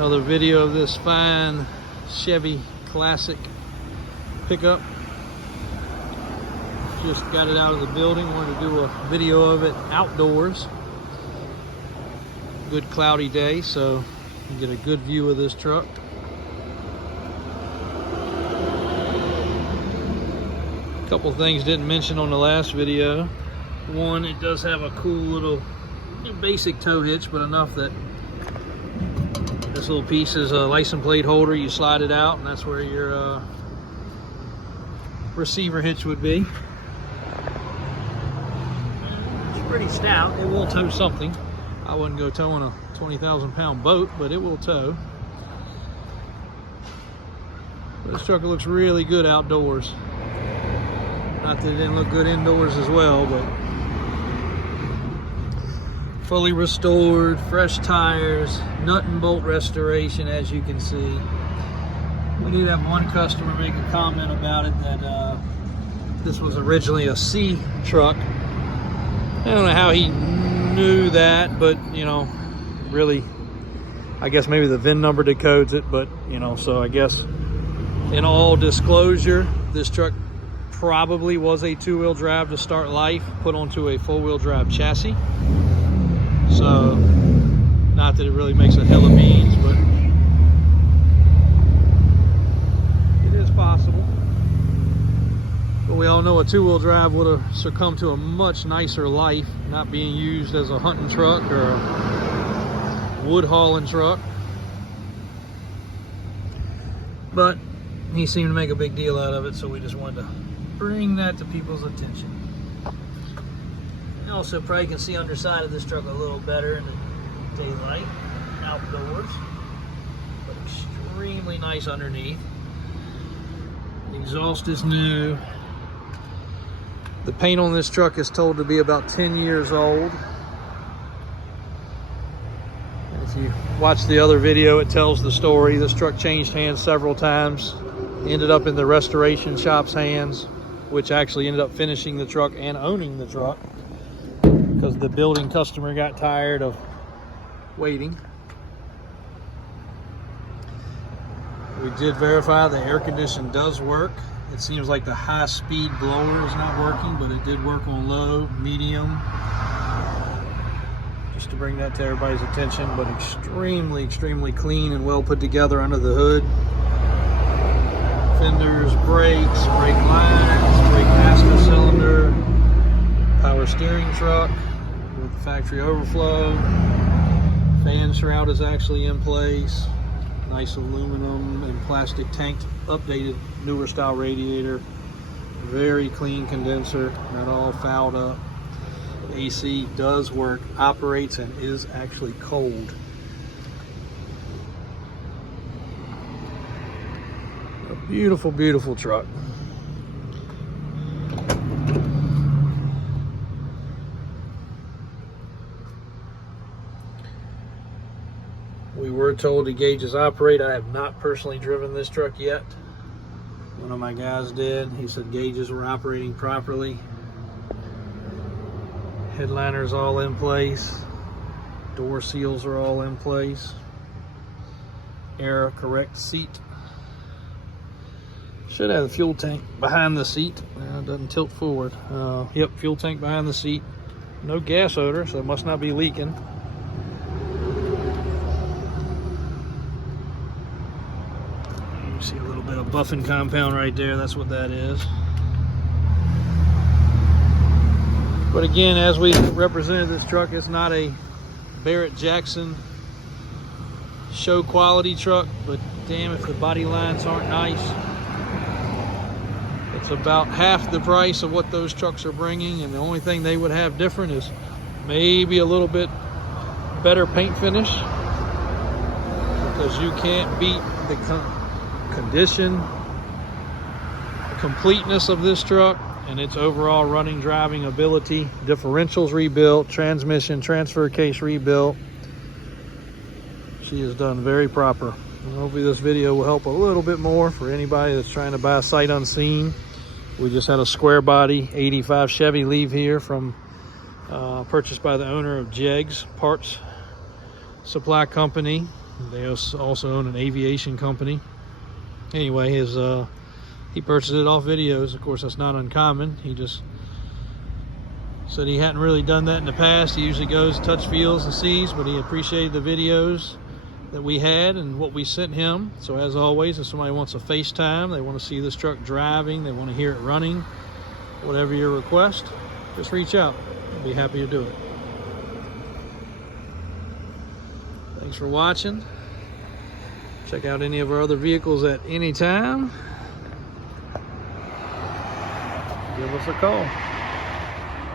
Another video of this fine Chevy Classic pickup. Just got it out of the building. Wanted to do a video of it outdoors. Good cloudy day, so you can get a good view of this truck. A couple things didn't mention on the last video. One, it does have a cool little basic tow hitch, but enough that this little piece is a license plate holder. You slide it out, and that's where your receiver hitch would be. It's pretty stout. It will tow something. I wouldn't go towing a 20,000-pound boat, but it will tow. This truck looks really good outdoors. Not that it didn't look good indoors as well, but fully restored, fresh tires, nut and bolt restoration, as you can see. We did have one customer make a comment about it that this was originally a C truck. I don't know how he knew that, but you know, really, I guess maybe the VIN number decodes it, but you know, so I guess in all disclosure, this truck probably was a two-wheel drive to start life, put onto a four-wheel drive chassis. So, not that it really makes a hell of beans, but it is possible. But we all know a two-wheel drive would have succumbed to a much nicer life, not being used as a hunting truck or a wood hauling truck. But he seemed to make a big deal out of it, so we just wanted to bring that to people's attention. You also probably can see underside of this truck a little better in the daylight, outdoors, but extremely nice underneath. The exhaust is new. The paint on this truck is told to be about 10 years old. And if you watch the other video, it tells the story. This truck changed hands several times, ended up in the restoration shop's hands, which actually ended up finishing the truck and owning the truck, because the building customer got tired of waiting. We did verify the air condition does work. It seems like the high-speed blower is not working, but it did work on low, medium. Just to bring that to everybody's attention, but extremely, extremely clean and well put together under the hood. Fenders, brakes, brake lines, brake master cylinder, power steering truck with factory overflow. Fan shroud is actually in place. Nice aluminum and plastic tank, updated newer style radiator. Very clean condenser, not all fouled up. AC does work, operates, and is actually cold. A beautiful, beautiful truck. We were told the gauges operate. I have not personally driven this truck yet. One of my guys did. He said gauges were operating properly. Headliner's all in place. Door seals are all in place. Air correct seat. Should have the fuel tank behind the seat. It doesn't tilt forward. Yep, fuel tank behind the seat. No gas odor, so it must not be leaking. You see a little bit of buffing compound right there. That's what that is. But again, as we represented this truck, it's not a Barrett Jackson show quality truck, but damn if the body lines aren't nice. It's about half the price of what those trucks are bringing, and the only thing they would have different is maybe a little bit better paint finish, because you can't beat the condition, completeness of this truck, and its overall running, driving ability. Differentials rebuilt, transmission, transfer case rebuilt. She is done very proper. And hopefully this video will help a little bit more for anybody that's trying to buy a sight unseen. We just had a square body 85 Chevy leave here from purchased by the owner of Jegs Parts Supply Company They also own an aviation company. Anyway, he purchased it off videos. Of course, that's not uncommon. He just said he hadn't really done that in the past. He usually goes, touch, feels, and sees, but he appreciated the videos that we had and what we sent him. So as always, if somebody wants a FaceTime, they want to see this truck driving, they want to hear it running, whatever your request, just reach out. I'll be happy to do it. Thanks for watching. Check out any of our other vehicles at any time. Give us a call.